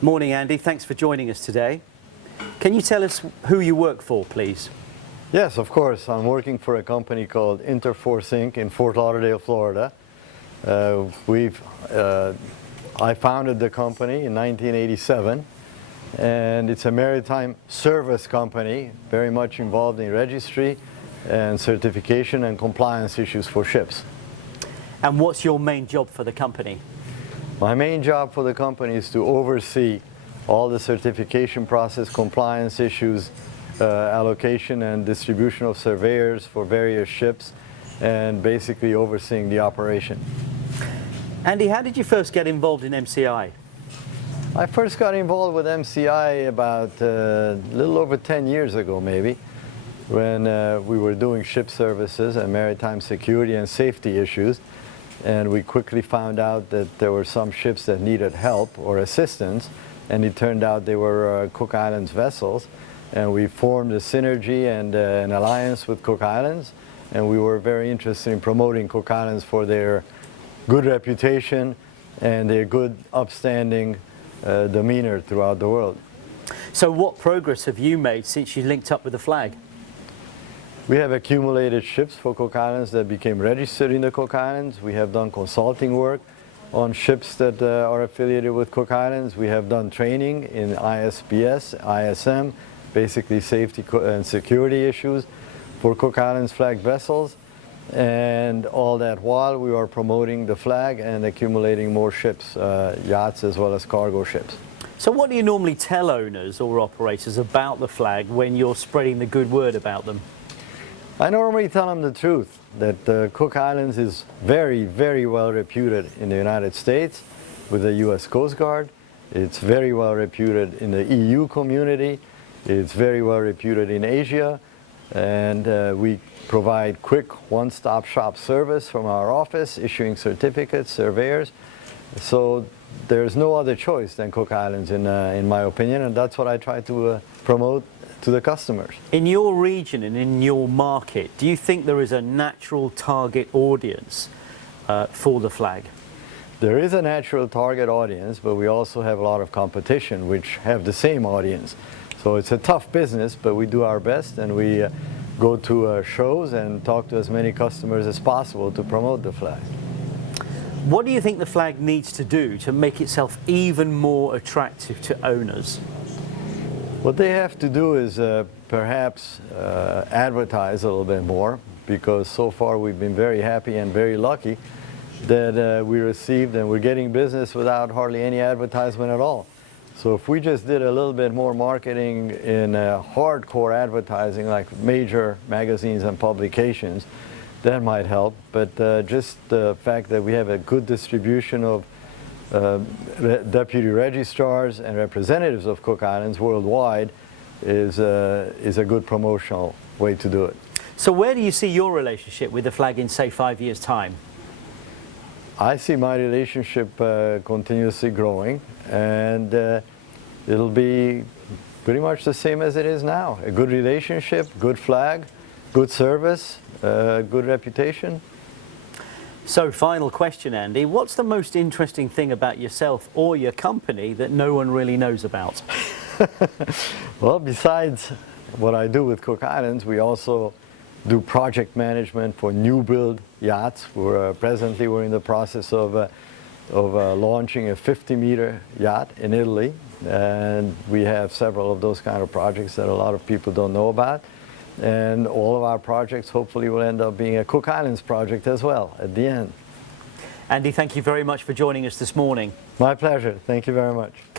Morning, Andy. Thanks for joining us today. Can you tell us who you work for, please? Yes, of course. I'm working for a company called Interforce Inc. in Fort Lauderdale, Florida. I founded the company in 1987, and it's a maritime service company, very much involved in registry and certification and compliance issues for ships. And what's your main job for the company? My main job for the company is to oversee all the certification process, compliance issues, allocation and distribution of surveyors for various ships, and basically overseeing the operation. Andy, how did you first get involved in MCI? I first got involved with MCI about a little over 10 years ago, maybe, when we were doing ship services and maritime security and safety issues. And we quickly found out that there were some ships that needed help or assistance, and it turned out they were Cook Islands vessels. And we formed a synergy and an alliance with Cook Islands, and we were very interested in promoting Cook Islands for their good reputation and their good, upstanding demeanor throughout the world. So what progress have you made since you linked up with the flag? We have accumulated ships for Cook Islands that became registered in the Cook Islands. We have done consulting work on ships that are affiliated with Cook Islands. We have done training in ISBS, ISM, basically safety and security issues for Cook Islands flagged vessels. And all that while we are promoting the flag and accumulating more ships, yachts as well as cargo ships. So what do you normally tell owners or operators about the flag when you're spreading the good word about them? I normally tell them the truth, that Cook Islands is very, very well reputed in the United States with the U.S. Coast Guard. It's very well reputed in the EU community. It's very well reputed in Asia. And we provide quick one-stop shop service from our office, issuing certificates, surveyors. So there's no other choice than Cook Islands in my opinion, and that's what I try to promote to the customers. In your region and in your market, do you think there is a natural target audience for the flag? There is a natural target audience, but we also have a lot of competition which have the same audience. So it's a tough business, but we do our best, and we go to shows and talk to as many customers as possible to promote the flag. What do you think the flag needs to do to make itself even more attractive to owners? What they have to do is perhaps advertise a little bit more, because so far we've been very happy and very lucky that we received and we're getting business without hardly any advertisement at all. So if we just did a little bit more marketing in hardcore advertising like major magazines and publications, that might help. But just the fact that we have a good distribution of deputy registrars and representatives of Cook Islands worldwide is a good promotional way to do it. So where do you see your relationship with the flag in, say, 5 years' time? I see my relationship continuously growing, and it'll be pretty much the same as it is now. A good relationship, good flag, good service, good reputation. So final question, Andy, what's the most interesting thing about yourself or your company that no one really knows about? Well, besides what I do with Cook Islands, we also do project management for new build yachts. Presently we're in the process of launching a 50-meter yacht in Italy, and we have several of those kind of projects that a lot of people don't know about. And all of our projects hopefully will end up being a Cook Islands project as well at the end. Andy, thank you very much for joining us this morning. My pleasure. Thank you very much.